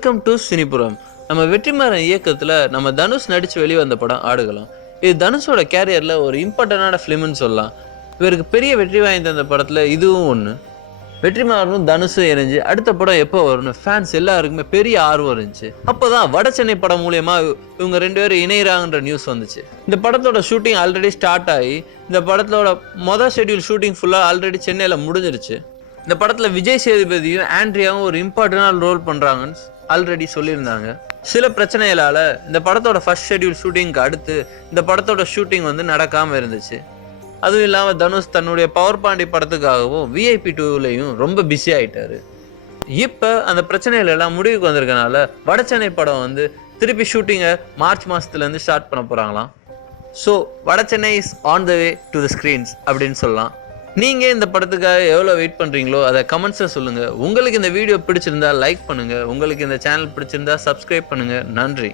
Welcome to Cinipuram. நம்ம வெற்றிமாறன் இயக்கத்தில் நம்ம தனுஷ் நடித்து வெளிவந்த படம் ஆடுகளம். இது தனுஷோட கேரியரில் ஒரு இம்பார்ட்டண்டான ஃபிலிம்னு சொல்லலாம். இவருக்கு பெரிய வெற்றி வாங்கி தந்த படத்தில் இதுவும் ஒன்று. வெற்றிமாறனும் தனுஷும் இணைஞ்சு அடுத்த படம் எப்போ வரும்னு ஃபேன்ஸ் எல்லாருக்குமே பெரிய ஆர்வம் இருந்துச்சு. அப்போதான் வட சென்னை படம் மூலயமா இவங்க 2 பேரும் இணைகிறாங்கன்ற நியூஸ் வந்துச்சு. இந்த படத்தோட ஷூட்டிங் ஆல்ரெடி ஸ்டார்ட் ஆகி இந்த படத்தோட மொதல் ஷெட்யூல் ஷூட்டிங் ஃபுல்லாக ஆல்ரெடி சென்னையில் முடிஞ்சிருச்சு. இந்த படத்தில் விஜய் சேதுபதியும் ஆண்ட்ரியாவும் ஒரு இம்பார்ட்டன்டான ரோல் பண்ணுறாங்கன்னு ஆல்ரெடி சொல்லியிருந்தாங்க. சில பிரச்சனைகளால் இந்த படத்தோட ஃபர்ஸ்ட் ஷெட்யூல் ஷூட்டிங்க்கு அடுத்து இந்த படத்தோட ஷூட்டிங் நடக்காமல் இருந்துச்சு. அதுவும் இல்லாமல் தனுஷ் தன்னுடைய பவர் பாண்டி படத்துக்காகவும் VIP 2லையும் ரொம்ப பிஸி ஆகிட்டாரு. இப்போ அந்த பிரச்சனைகள் எல்லாம் முடிவுக்கு வந்திருக்கனால வட சென்னை படம் திருப்பி ஷூட்டிங்கை மார்ச் மாதத்துலேருந்து ஸ்டார்ட் பண்ண போகிறாங்களாம். ஸோ வட Chennai is on the way to the screens அப்படின்னு சொல்லலாம். நீங்கள் இந்த படத்துக்காக எவ்வளோ வெயிட் பண்ணுறீங்களோ அதை கமெண்ட்ஸில் சொல்லுங்கள். உங்களுக்கு இந்த வீடியோ பிடிச்சிருந்தா லைக் பண்ணுங்கள். உங்களுக்கு இந்த சேனல் பிடிச்சிருந்தா சப்ஸ்கிரைப் பண்ணுங்கள். நன்றி.